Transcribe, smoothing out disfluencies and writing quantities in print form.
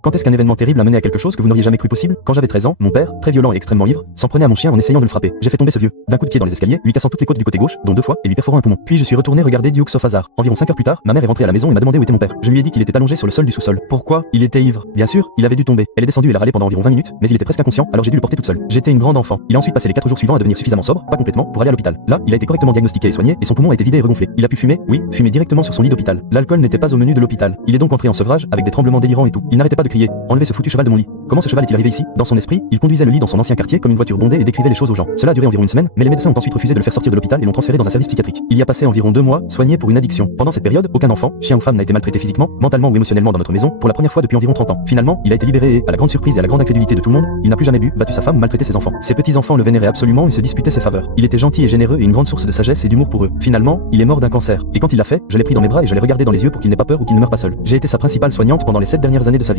Quand est-ce qu'un événement terrible a mené à quelque chose que vous n'auriez jamais cru possible? Quand j'avais 13 ans, mon père, très violent et extrêmement ivre, s'en prenait à mon chien en essayant de le frapper. J'ai fait tomber ce vieux, d'un coup de pied dans les escaliers, lui cassant toutes les côtes du côté gauche, dont 2 fois, et lui perforant un poumon. Puis je suis retourné regarder Duke sauf hasard. Environ 5 heures plus tard, ma mère est rentrée à la maison et m'a demandé où était mon père. Je lui ai dit qu'il était allongé sur le sol du sous-sol. Pourquoi? Il était ivre. Bien sûr, il avait dû tomber. Elle est descendue et l'a râlé pendant environ 20 minutes, mais il était presque inconscient, alors j'ai dû le porter toute seule. J'étais une grande enfant. Il a ensuite passé les 4 jours suivants à devenir suffisamment sobre, pas complètement, pour aller à l'hôpital. Là, il a été correctement diagnostiqué et soigné, et son poumon a été vidé et regonflé. Il a pu fumer, oui, fumer directement sur son lit d'hôpital. L'alcool n'était pas au menu de l'hôpital. Il est donc entré en sevrage avec des tremblements délirants et tout. Il n'arrêtait pas de crier: enlevez ce foutu cheval de mon lit. Comment ce cheval est-il arrivé ici? Dans son esprit, il conduisait le lit dans son ancien quartier comme une voiture bondée et décrivait les choses aux gens. Cela a duré environ une semaine, mais les médecins ont ensuite refusé de le faire sortir de l'hôpital et l'ont transféré dans un service psychiatrique. Il y a passé environ 2 mois, soigné pour une addiction. Pendant cette période, aucun enfant, chien ou femme n'a été maltraité physiquement, mentalement ou émotionnellement dans notre maison, pour la première fois depuis environ 30 ans. Finalement, il a été libéré et, à la grande surprise et à la grande incrédulité de tout le monde, il n'a plus jamais bu, battu sa femme ou maltraité ses enfants. Ses petits-enfants le vénéraient absolument et se disputaient ses faveurs. Il était gentil et généreux et une grande source de sagesse et d'humour pour eux. Finalement, il est mort d'un cancer. Et quand il l'a fait, je l'ai pris dans mes bras et je l'ai regardé dans les yeux pour qu'il n'ait pas peur ou qu'il ne meure pas seul. J'ai été sa principale soignante pendant les 7 dernières années de sa vie.